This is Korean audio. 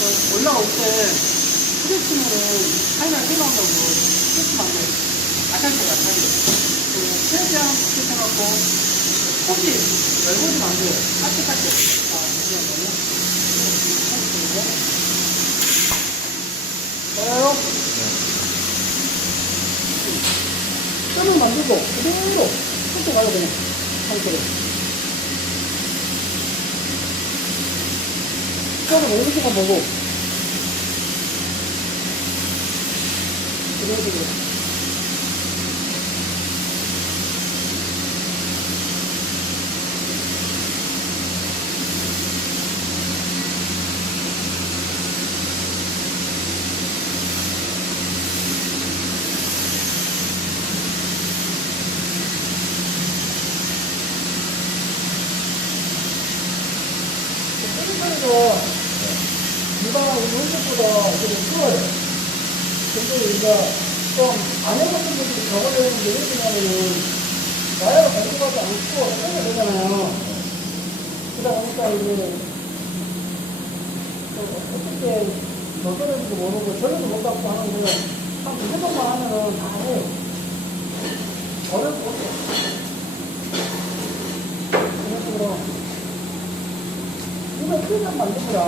올라올 때 프레싱으로 타이밍을 빼놓는다고 프레싱 안 돼. 약하게. 최대한 그렇게 해갖고 혹시 넓어지면 안 돼요. 까칠까칠. 잠시만요. 좋아요. 뼈를 만들고 그대로 손도 가야 되네. 상태로. 뼈를 오른쪽만 보고 그대로. 일반 운동보다 좀 쉬워요. 근데 우리가 좀 안 해봤던 분들이 적어내는 게 왜냐면은 나이가 공부하지 않고 해야 되잖아요. 그러다 보니까 이제 어떻게 넣어내는지도 모르고 전혀도 못 갖고 하는 거는 한 두세 번만 하면은 다 해요. 어려울 것 같아요. 그런 식으로 이거 크게 만들더라.